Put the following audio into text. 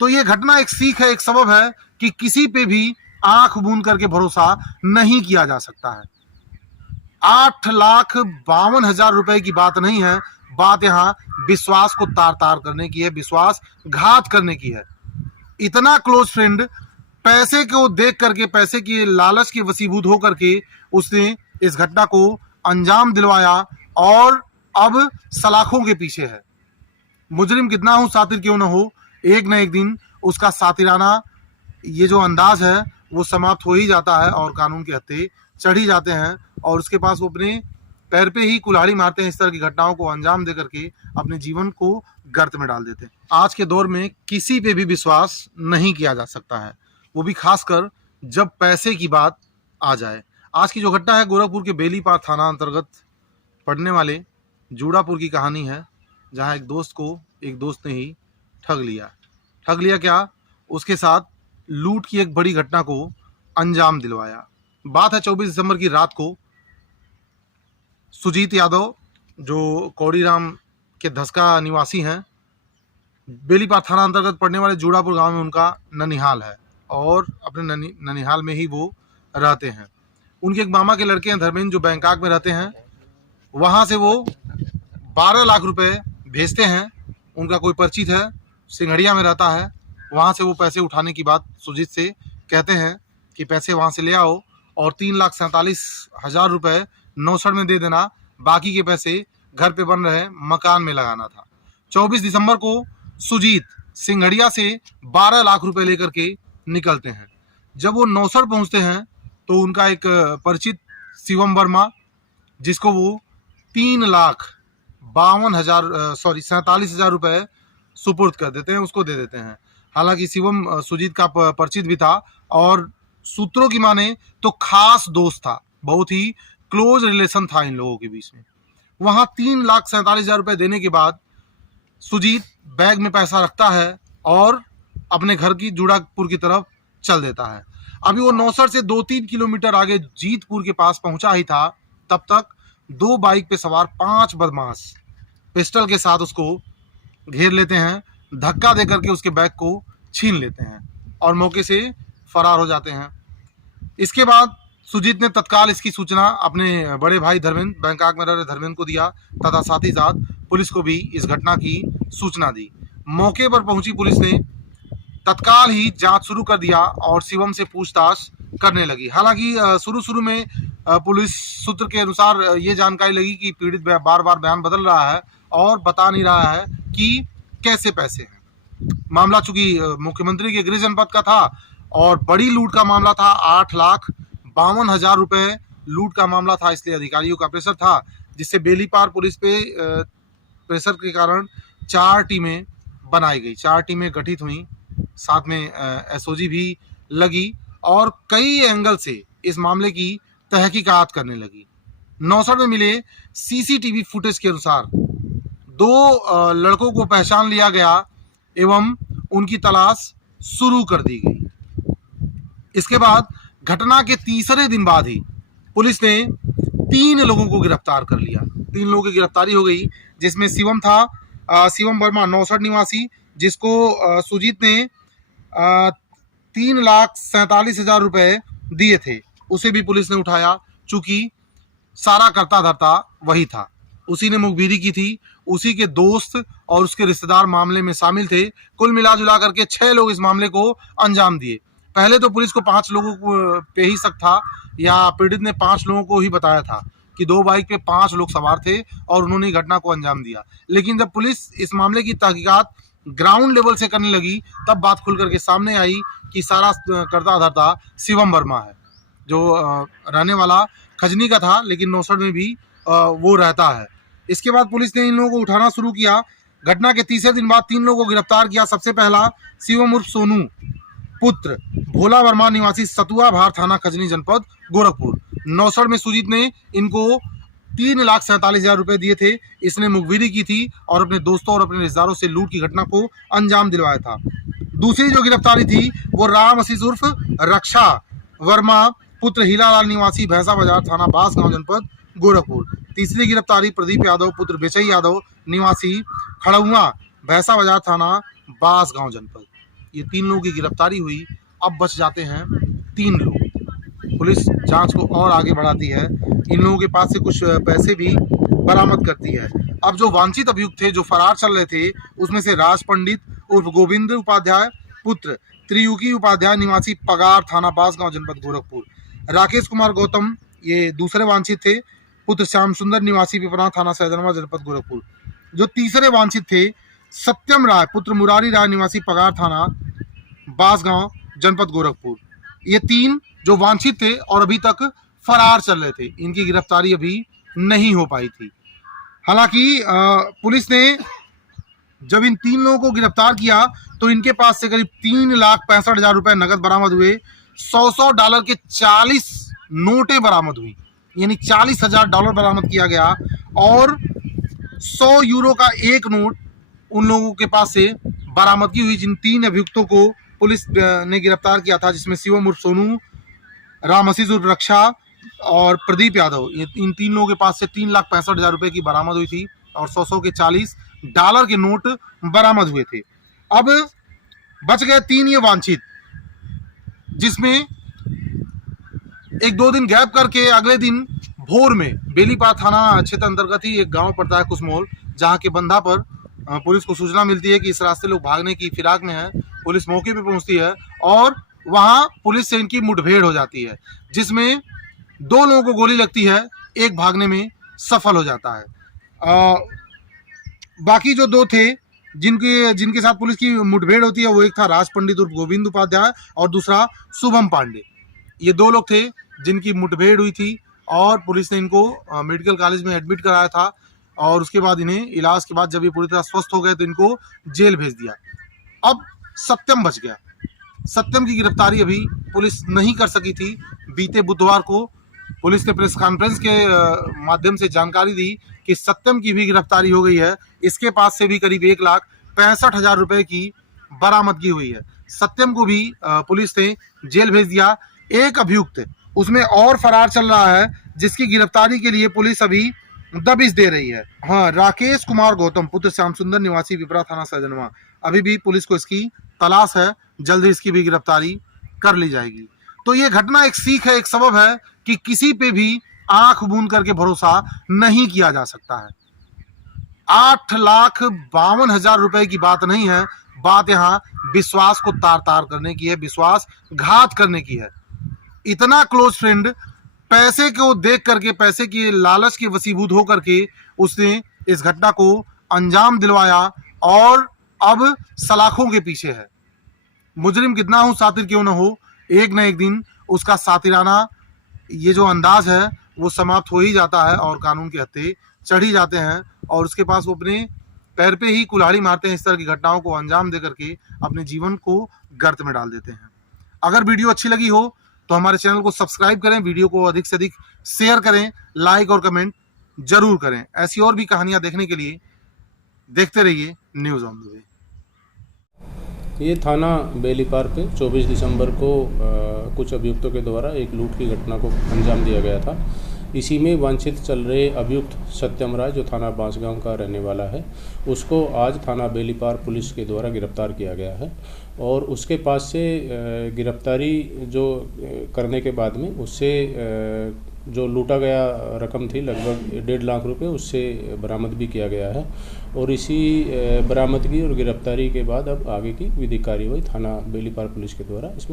तो ये घटना एक सीख है, एक सबब है कि किसी पे भी आंख मूंद करके भरोसा नहीं किया जा सकता है। 8,52,000 रुपए की बात नहीं है, बात यहाँ विश्वास को तार तार करने की है, विश्वासघात करने की है। इतना क्लोज फ्रेंड पैसे को देख करके, पैसे की लालच के वशीभूत होकर के उसने इस घटना को अंजाम दिलवाया और अब सलाखों के पीछे है। मुजरिम कितना हो, सातिर क्यों ना हो, एक न एक दिन उसका सातिराना ये जो अंदाज है वो समाप्त हो ही जाता है और कानून के हत्थे चढ़ ही जाते हैं और उसके पास वो अपने पैर पे ही कुल्हाड़ी मारते हैं। इस तरह की घटनाओं को अंजाम दे करके अपने जीवन को गर्त में डाल देते हैं। आज के दौर में किसी पे भी विश्वास नहीं किया जा सकता है, वो भी खासकर जब पैसे की बात आ जाए। आज की जो घटना है गोरखपुर के बेलीपार थाना अंतर्गत पड़ने वाले जूड़ापुर की कहानी है, जहां एक दोस्त को एक दोस्त ने ही ठग लिया क्या, उसके साथ लूट की एक बड़ी घटना को अंजाम दिलवाया। बात है 24 दिसंबर की रात को। सुजीत यादव जो कौड़ीराम के धसका निवासी हैं, बेलीपार थाना अंतर्गत पड़ने वाले जूड़ापुर गांव में उनका ननिहाल है और अपने ननिहाल में ही वो रहते हैं। उनके एक मामा के लड़के हैं धर्मेंद्र, जो बैंकॉक में रहते हैं। वहां से वो 12 लाख रुपए भेजते हैं। उनका कोई परिचित है, सिंघड़िया में रहता है। वहां से वो पैसे उठाने की बात सुजीत से कहते हैं कि पैसे वहां से ले आओ और 3,47,000 रुपए नौसड़ में दे देना, बाकी के पैसे घर पे बन रहे मकान में लगाना था। 24 दिसंबर को सुजीत सिंघड़िया से 12 लाख रुपए लेकर के निकलते हैं। जब वो नौसड़ पहुंचते हैं तो उनका एक परिचित शिवम वर्मा, जिसको वो 3,47,000 रुपए सुपुर्द कर देते हैं, उसको दे देते हैं। हालांकि शिवम सुजीत का परिचित भी था और सूत्रों की माने तो खास दोस्त था, बहुत ही क्लोज रिलेशन था इन लोगों के बीच में। वहां 3,47,000 रुपए देने के बाद सुजीत बैग में पैसा रखता है और अपने घर की जूड़ापुर की तरफ चल देता है। अभी वो नौसड़ से 2-3 किलोमीटर आगे जीतपुर के पास पहुंचा ही था, तब तक 2 बाइक पे सवार 5 बदमाश पिस्टल के साथ उसको घेर लेते हैं, धक्का देकर के उसके बैग को छीन लेते हैं और मौके से फरार हो जाते हैं। इसके बाद सुजीत ने तत्काल इसकी सूचना अपने बड़े भाई धर्मेंद्र, बैंकॉक में रह रहे धर्मेंद्र को दिया तथा साथ ही साथ पुलिस को भी इस घटना की सूचना दी। मौके पर पहुंची पुलिस ने तत्काल ही जांच शुरू कर दिया और शिवम से पूछताछ करने लगी। हालांकि शुरू में पुलिस सूत्र के अनुसार ये जानकारी लगी कि पीड़ित बार बार बयान बदल रहा है और बता नहीं रहा है कि कैसे पैसे हैं। मामला चूंकि मुख्यमंत्री के गृह जनपद का था और बड़ी लूट का मामला था, 8,52,000 रुपए लूट का मामला था, इसलिए अधिकारियों का प्रेशर था, जिससे बेलीपार पुलिस पे प्रेशर के कारण 4 टीमें बनाई गई, 4 टीमें गठित हुई, साथ में एसओजी भी लगी और कई एंगल से इस मामले की तहकीकात करने लगी। नौसड़ में मिले सीसीटीवी फुटेज के अनुसार 2 लड़कों को पहचान लिया गया एवं उनकी तलाश शुरू कर दी गई। इसके बाद घटना के तीसरे दिन बाद ही पुलिस ने 3 लोगों को गिरफ्तार कर लिया। 3 लोगों की गिरफ्तारी हो गई, जिसमें शिवम था, शिवम वर्मा नौसड़ निवासी, जिसको सुजीत ने 3,47,000 रुपए दिए थे, उसे भी पुलिस ने उठाया। चूंकि सारा करता धरता वही था, उसी ने मुखबिरी की थी, उसी के दोस्त और उसके रिश्तेदार मामले में शामिल थे। कुल मिला जुला करके 6 लोग इस मामले को अंजाम दिए। पहले तो पुलिस को 5 लोगों पे ही शक था, या पीड़ित ने 5 लोगों को ही बताया था कि 2 बाइक पे 5 लोग सवार थे और उन्होंने घटना को अंजाम दिया। लेकिन जब पुलिस इस मामले की तहकीकात ग्राउंड लेवल से करने लगी, तब बात खुल करके सामने आई कि सारा करता धरता शिवम वर्मा है, जो रहने वाला खजनी का था, लेकिन नौसड़ में भी वो रहता है। इसके बाद पुलिस ने इन लोगों को उठाना शुरू किया। घटना के तीसरे दिन बाद 3 लोगों को गिरफ्तार किया। सबसे पहला शिवम उर्फ सोनू पुत्र भोला वर्मा निवासी सतुआ भार थाना खजनी जनपद गोरखपुर। नौसड़ में सुजीत ने इनको 3,47,000 रुपए दिए थे। इसने मुखबिरी की थी और अपने दोस्तों और अपने रिश्तेदारों से लूट की घटना को अंजाम दिलवाया था। दूसरी जो गिरफ्तारी थी वो राम आशीष उर्फ रक्षा वर्मा पुत्र हीलालाल निवासी भैंसा बाजार थाना बांसगांव जनपद गोरखपुर। तीसरी गिरफ्तारी प्रदीप यादव पुत्र बेचई यादव निवासी खड़ुआ भैंसा बाजार थाना बांसगांव जनपद। ये 3 लोगों की गिरफ्तारी हुई। अब बच जाते हैं 3 लोग। पुलिस जांच को और आगे बढ़ाती है, इन लोगों के पास से कुछ पैसे भी बरामद करती है। अब जो वांछित अभियुक्त थे, जो फरार चल रहे थे, उसमें से राज पंडित उर्फ गोविंद उपाध्याय पुत्र त्रियुगी उपाध्याय निवासी पगार थाना बांसगांव जनपद गोरखपुर, राकेश कुमार गौतम ये दूसरे वांछित थे, पुत्र श्याम सुंदर निवासी पिपरा थाना सैदनवा जनपद गोरखपुर। जो तीसरे वांछित थे सत्यम राय पुत्र मुरारी राय निवासी पगार थाना बांसगांव जनपद गोरखपुर। ये 3 जो वांछित थे और अभी तक फरार चल रहे थे, इनकी गिरफ्तारी अभी नहीं हो पाई थी। हालांकि पुलिस ने जब इन 3 लोगों को गिरफ्तार किया तो इनके पास से करीब 3,65,000 रुपए नगद बरामद हुए, $100 के 40 नोटें बरामद हुई, यानी $40,000 बरामद किया गया, और 100 यूरो का एक नोट उन लोगों के पास से बरामदगी हुई जिन 3 अभियुक्तों को पुलिस ने गिरफ्तार किया था, जिसमें शिवम उर्फ सोनू, राम आशीष उर्फ रक्षा और प्रदीप यादव। ये इन 3 लोगों के पास से 3,65,000 रुपए की बरामद हुई थी और 100 के $40 के नोट बरामद हुए थे। अब बच गए 3 ये वांछित, जिसमें 1-2 दिन गैप करके अगले दिन भोर में बेलीपार थाना क्षेत्र अंतर्गत ही एक गांव पड़ता है कुसमोल, जहां के बंधा पर पुलिस को सूचना मिलती है कि इस रास्ते लोग भागने की फिराक में है। पुलिस मौके पे पहुंचती है और वहां पुलिस से इनकी मुठभेड़ हो जाती है, जिसमें 2 लोगों को गोली लगती है, एक भागने में सफल हो जाता है। बाकी जो 2 थे जिनके साथ पुलिस की मुठभेड़ होती है, वो एक था राज पंडित उर्फ गोविंद उपाध्याय और दूसरा शुभम पांडे। ये 2 लोग थे जिनकी मुठभेड़ हुई थी और पुलिस ने इनको मेडिकल कॉलेज में एडमिट कराया था, और उसके बाद इन्हें इलाज के बाद जब ये पूरी तरह स्वस्थ हो गए तो इनको जेल भेज दिया। अब सत्यम बच गया। सत्यम की गिरफ्तारी अभी पुलिस नहीं कर सकी थी। बीते बुधवार को पुलिस ने प्रेस कॉन्फ्रेंस के माध्यम से जानकारी दी कि सत्यम की भी गिरफ्तारी हो गई है। इसके पास से भी करीब 1,65,000 रुपए की बरामदगी हुई है। सत्यम को भी पुलिस ने जेल भेज दिया। एक अभियुक्त उसमें और फरार चल रहा है, जिसकी गिरफ्तारी के लिए पुलिस अभी दबिश दे रही है। हाँ, राकेश कुमार गौतम पुत्र श्याम सुंदर निवासी पिपरा थाना सैदनवा, अभी भी पुलिस को इसकी तलाश है, जल्द ही इसकी भी गिरफ्तारी कर ली जाएगी। तो ये घटना एक सीख है, एक सबब है कि किसी पे भी आंख बूंद करके भरोसा नहीं किया जा सकता है। 8,52,000 रुपए की बात नहीं है, बात यहाँ विश्वास को तार तार करने की है, विश्वासघात करने की है। इतना क्लोज फ्रेंड पैसे को देख करके, पैसे की लालच के वशीभूत होकर के उसने इस घटना को अंजाम दिलवाया और अब सलाखों के पीछे है। मुजरिम कितना हो शातिर क्यों ना हो, एक न एक दिन उसका सातिराना ये जो अंदाज है वो समाप्त हो ही जाता है और कानून के हत्थे चढ़ ही जाते हैं, और उसके पास वो अपने पैर पे ही कुल्हाड़ी मारते हैं। इस तरह की घटनाओं को अंजाम दे करके अपने जीवन को गर्त में डाल देते हैं। अगर वीडियो अच्छी लगी हो तो हमारे चैनल को सब्सक्राइब करें, वीडियो को अधिक से अधिक शेयर करें, लाइक और कमेंट जरूर करें। ऐसी और भी कहानियां देखने के लिए देखते रहिए न्यूज़ ऑन द वे। ये थाना बेलीपार पे 24 दिसंबर को कुछ अभियुक्तों के द्वारा एक लूट की घटना को अंजाम दिया गया था। इसी में वांछित चल रहे अभियुक्त सत्यम राय, जो थाना बांसगांव का रहने वाला है, उसको आज थाना बेलीपार पुलिस के द्वारा गिरफ्तार किया गया है, और उसके पास से गिरफ्तारी जो करने के बाद में उससे जो लूटा गया रकम थी लगभग 1.5 लाख रुपए, उससे बरामद भी किया गया है। और इसी बरामदगी और गिरफ्तारी के बाद अब आगे की विधिक कार्यवाही थाना बेलीपार पुलिस के द्वारा इसमें